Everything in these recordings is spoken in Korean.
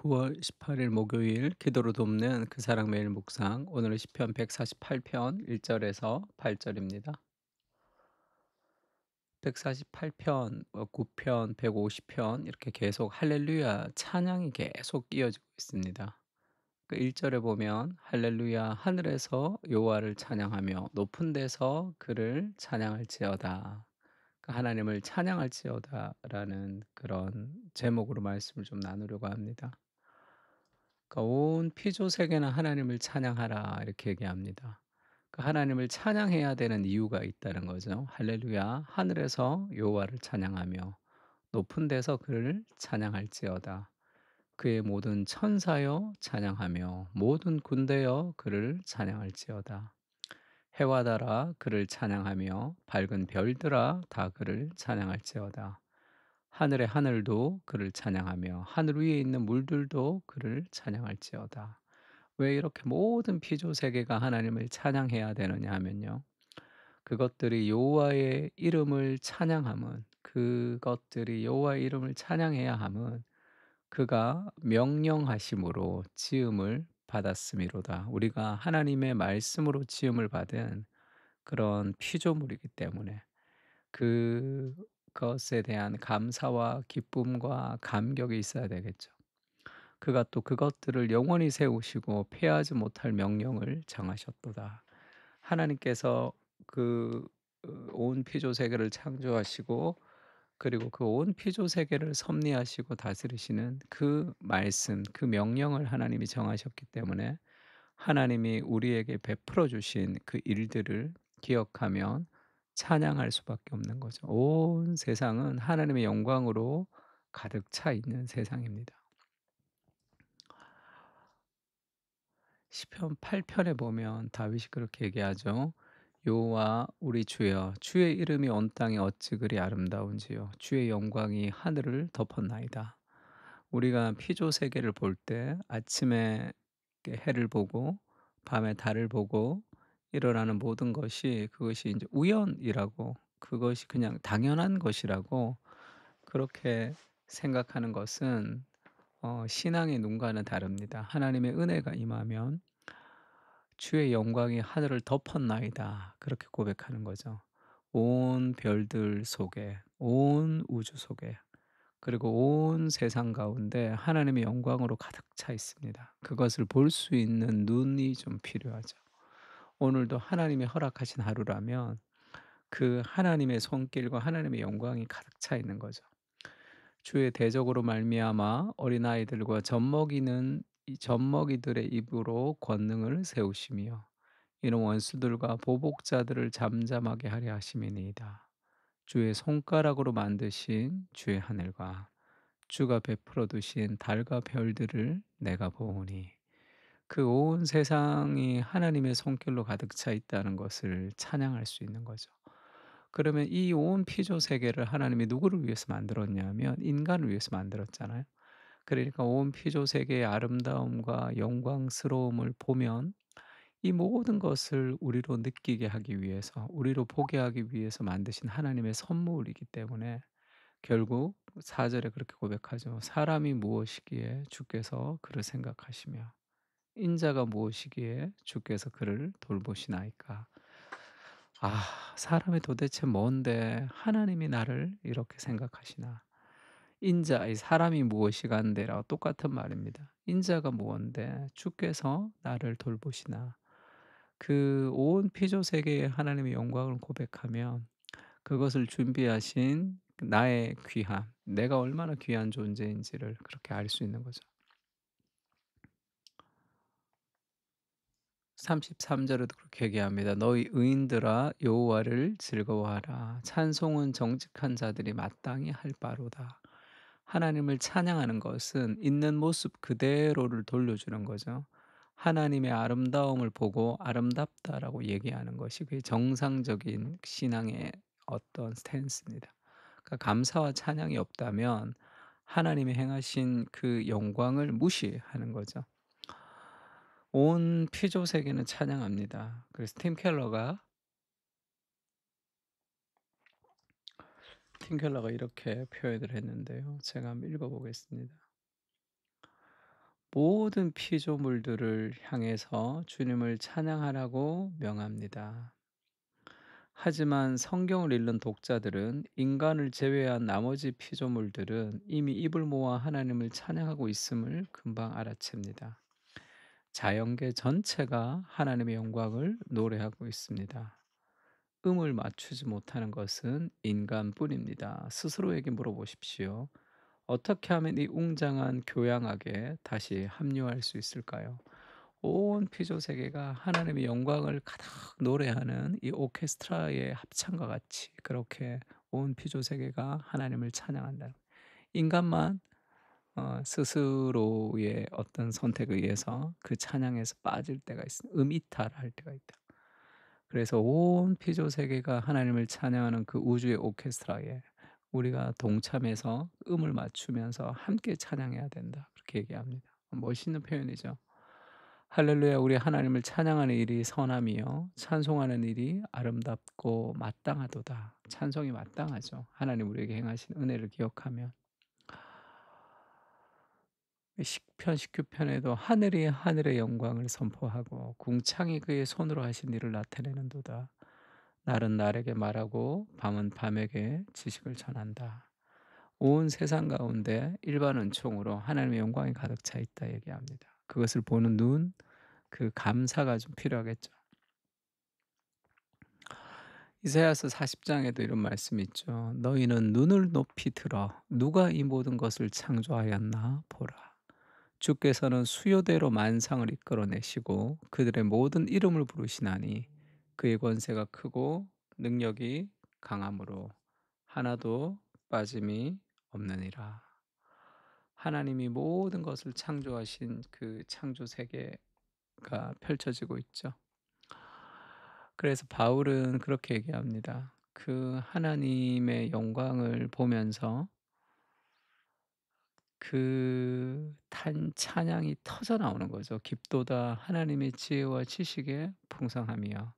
9월 18일 목요일 기도로 돕는 그 사랑 매일 묵상. 오늘은 시편 148편 1절에서 8절입니다. 148편, 9편, 150편 이렇게 계속 할렐루야 찬양이 계속 이어지고 있습니다. 그 1절에 보면 할렐루야 하늘에서 여호와를 찬양하며 높은 데서 그를 찬양할지어다. 그 하나님을 찬양할지어다라는 그런 제목으로 말씀을 좀 나누려고 합니다. 그러니까 "온 피조세계는 하나님을 찬양하라." 이렇게 얘기합니다. 그 하나님을 찬양해야 되는 이유가 있다는 거죠. 할렐루야 하늘에서 여호와를 찬양하며 높은 데서 그를 찬양할지어다. 그의 모든 천사여 찬양하며 모든 군대여 그를 찬양할지어다. 해와 달아 그를 찬양하며 밝은 별들아 다 그를 찬양할지어다. 하늘의 하늘도 그를 찬양하며 하늘 위에 있는 물들도 그를 찬양할지어다. 왜 이렇게 모든 피조 세계가 하나님을 찬양해야 되느냐 하면요. 그것들이 여호와의 이름을 찬양함은 그것들이 여호와의 이름을 찬양해야 함은 그가 명령하심으로 지음을 받았음이로다. 우리가 하나님의 말씀으로 지음을 받은 그런 피조물이기 때문에 그것에 대한 감사와 기쁨과 감격이 있어야 되겠죠. 그가 또 그것들을 영원히 세우시고 패하지 못할 명령을 정하셨도다. 하나님께서 그 온 피조 세계를 창조하시고 그리고 그 온 피조 세계를 섭리하시고 다스리시는 그 말씀, 그 명령을 하나님이 정하셨기 때문에 하나님이 우리에게 베풀어 주신 그 일들을 기억하면 찬양할 수밖에 없는 거죠. 온 세상은 하나님의 영광으로 가득 차 있는 세상입니다. 시편 8 편에 보면 다윗이 그렇게 얘기하죠. 여호와 우리 주여 주의 이름이 온 땅에 어찌 그리 아름다운지요 주의 영광이 하늘을 덮었나이다. 우리가 피조 세계를 볼 때 아침에 이렇게 해를 보고 밤에 달을 보고 일어나는 모든 것이 그것이 이제 우연이라고 그것이 그냥 당연한 것이라고 그렇게 생각하는 것은 신앙의 눈과는 다릅니다. 하나님의 은혜가 임하면 "주의 영광이 하늘을 덮었나이다." 그렇게 고백하는 거죠. 온 별들 속에 온 우주 속에 그리고 온 세상 가운데 하나님의 영광으로 가득 차 있습니다. 그것을 볼 수 있는 눈이 좀 필요하죠. 오늘도 하나님이 허락하신 하루라면 그 하나님의 손길과 하나님의 영광이 가득 차 있는 거죠. 주의 대적으로 말미암아 어린아이들과 젖먹이는 이 젖먹이들의 입으로 권능을 세우시며 이는 원수들과 보복자들을 잠잠하게 하려 하심이니이다. 주의 손가락으로 만드신 주의 하늘과 주가 베풀어 두신 달과 별들을 내가 보오니 그 온 세상이 하나님의 손길로 가득 차 있다는 것을 찬양할 수 있는 거죠. 그러면 이 온 피조 세계를 하나님이 누구를 위해서 만들었냐면 인간을 위해서 만들었잖아요. 그러니까 온 피조 세계의 아름다움과 영광스러움을 보면 이 모든 것을 우리로 느끼게 하기 위해서 우리로 보게 하기 위해서 만드신 하나님의 선물이기 때문에 결국 4 절에 그렇게 고백하죠. "사람이 무엇이기에 주께서 그를 생각하시며 인자가 무엇이기에 주께서 그를 돌보시나이까." 사람이 도대체 뭔데 하나님이 나를 이렇게 생각하시나. 인자 이 사람이 무엇이간데라 똑같은 말입니다. 인자가 무언데 주께서 나를 돌보시나. 그 온 피조 세계에 하나님의 영광을 고백하면 그것을 준비하신 그 나의 귀함, 내가 얼마나 귀한 존재인지를 그렇게 알 수 있는 거죠. 33 절에도 그렇게 얘기합니다. "너희 의인들아 여호와를 즐거워하라. 찬송은 정직한 자들이 마땅히 할 바로다." 하나님을 찬양하는 것은 있는 모습 그대로를 돌려주는 거죠. 하나님의 아름다움을 보고 "아름답다."라고 얘기하는 것이 그게 정상적인 신앙의 어떤 스탠스입니다. 그러니까 감사와 찬양이 없다면 하나님이 행하신 그 영광을 무시하는 거죠. 온 피조 세계는 찬양합니다. 그래서 팀 켈러가 이렇게 표현을 했는데요. 제가 한번 읽어 보겠습니다. 모든 피조물들을 향해서 주님을 찬양하라고 명합니다. 하지만 성경을 읽는 독자들은 인간을 제외한 나머지 피조물들은 이미 입을 모아 하나님을 찬양하고 있음을 금방 알아챕니다. 자연계 전체가 하나님의 영광을 노래하고 있습니다. 음을 맞추지 못하는 것은 인간뿐입니다. 스스로에게 물어보십시오. 어떻게 하면 이 웅장한 교양학에 다시 합류할 수 있을까요? 온 피조 세계가 하나님의 영광을 가득 노래하는 이 오케스트라의 합창과 같이 그렇게 온 피조 세계가 하나님을 찬양한다. 인간만 스스로의 어떤 선택에 의해서 그 찬양에서 빠질 때가 있습니다. 음이탈할 때가 있다. 그래서 온 피조 세계가 하나님을 찬양하는 그 우주의 오케스트라에 우리가 동참해서 음을 맞추면서 함께 찬양해야 된다. 그렇게 얘기합니다. 멋있는 표현이죠. 할렐루야, 우리 하나님을 찬양하는 일이 선함이요 찬송하는 일이 아름답고 마땅하도다. 찬송이 마땅하죠. 하나님 우리에게 행하신 은혜를 기억하면. 시편 19편에도 하늘이 하늘의 영광을 선포하고 궁창이 그의 손으로 하신 일을 나타내는도다. 날은 날에게 말하고 밤은 밤에게 지식을 전한다. 온 세상 가운데 일반 은총으로 하나님의 영광이 가득 차 있다 얘기합니다. 그것을 보는 눈, 그 감사가 좀 필요하겠죠. 이사야서 40장에도 이런 말씀이 있죠. 너희는 눈을 높이 들어 누가 이 모든 것을 창조하였나 보라. 주께서는 수요대로 만상을 이끌어내시고 그들의 모든 이름을 부르시나니 그의 권세가 크고 능력이 강함으로 하나도 빠짐이 없느니라. 하나님이 모든 것을 창조하신 그 창조 세계가 펼쳐지고 있죠. 그래서 바울은 그렇게 얘기합니다. 그 하나님의 영광을 보면서 그 찬양이 터져 나오는 거죠. 깊도다 하나님의 지혜와 지식에 풍성하며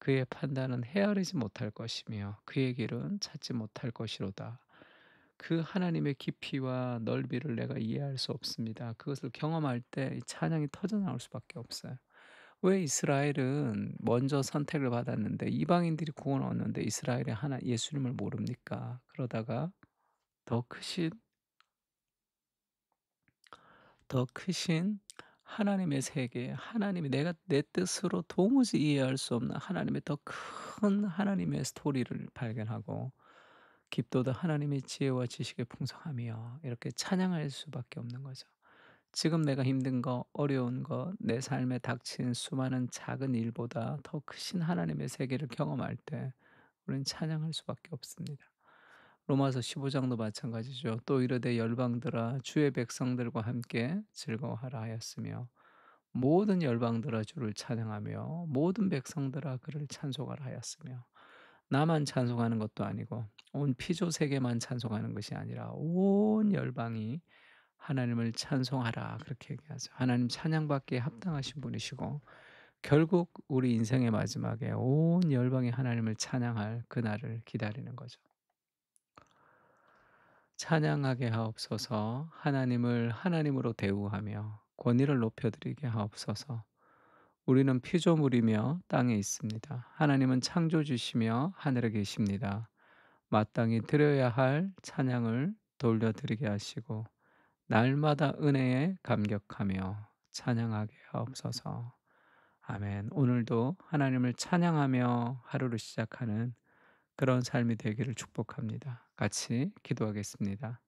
그의 판단은 헤아리지 못할 것이며 그의 길은 찾지 못할 것이로다. 그 하나님의 깊이와 넓이를 내가 이해할 수 없습니다. 그것을 경험할 때 이 찬양이 터져 나올 수밖에 없어요. 왜 이스라엘은 먼저 선택을 받았는데 이방인들이 구원을 얻는데 이스라엘이 하나 예수님을 모릅니까? 그러다가 더 크신 더 크신 하나님의 세계, 하나님이 내가 내 뜻으로 도무지 이해할 수 없는 하나님의 더 큰 하나님의 스토리를 발견하고 깊도다 하나님의 지혜와 지식의 풍성함이여 이렇게 찬양할 수밖에 없는 거죠. 지금 내가 힘든 거, 어려운 거, 내 삶에 닥친 수많은 작은 일보다 더 크신 하나님의 세계를 경험할 때 우리는 찬양할 수밖에 없습니다. 로마서 15장도 마찬가지죠. 또 이르되 열방들아 주의 백성들과 함께 즐거워하라 하였으며 모든 열방들아 주를 찬양하며 모든 백성들아 그를 찬송하라 하였으며 나만 찬송하는 것도 아니고 온 피조 세계만 찬송하는 것이 아니라 온 열방이 하나님을 찬송하라 그렇게 얘기하죠. 하나님 찬양받기에 합당하신 분이시고 결국 우리 인생의 마지막에 온 열방이 하나님을 찬양할 그날을 기다리는 거죠. 찬양하게 하옵소서. 하나님을 하나님으로 대우하며 권위를 높여드리게 하옵소서. 우리는 피조물이며 땅에 있습니다. 하나님은 창조주시며 하늘에 계십니다. 마땅히 드려야 할 찬양을 돌려드리게 하시고 날마다 은혜에 감격하며 찬양하게 하옵소서. 아멘. 오늘도 하나님을 찬양하며 하루를 시작하는 그런 삶이 되기를 축복합니다. 같이 기도하겠습니다.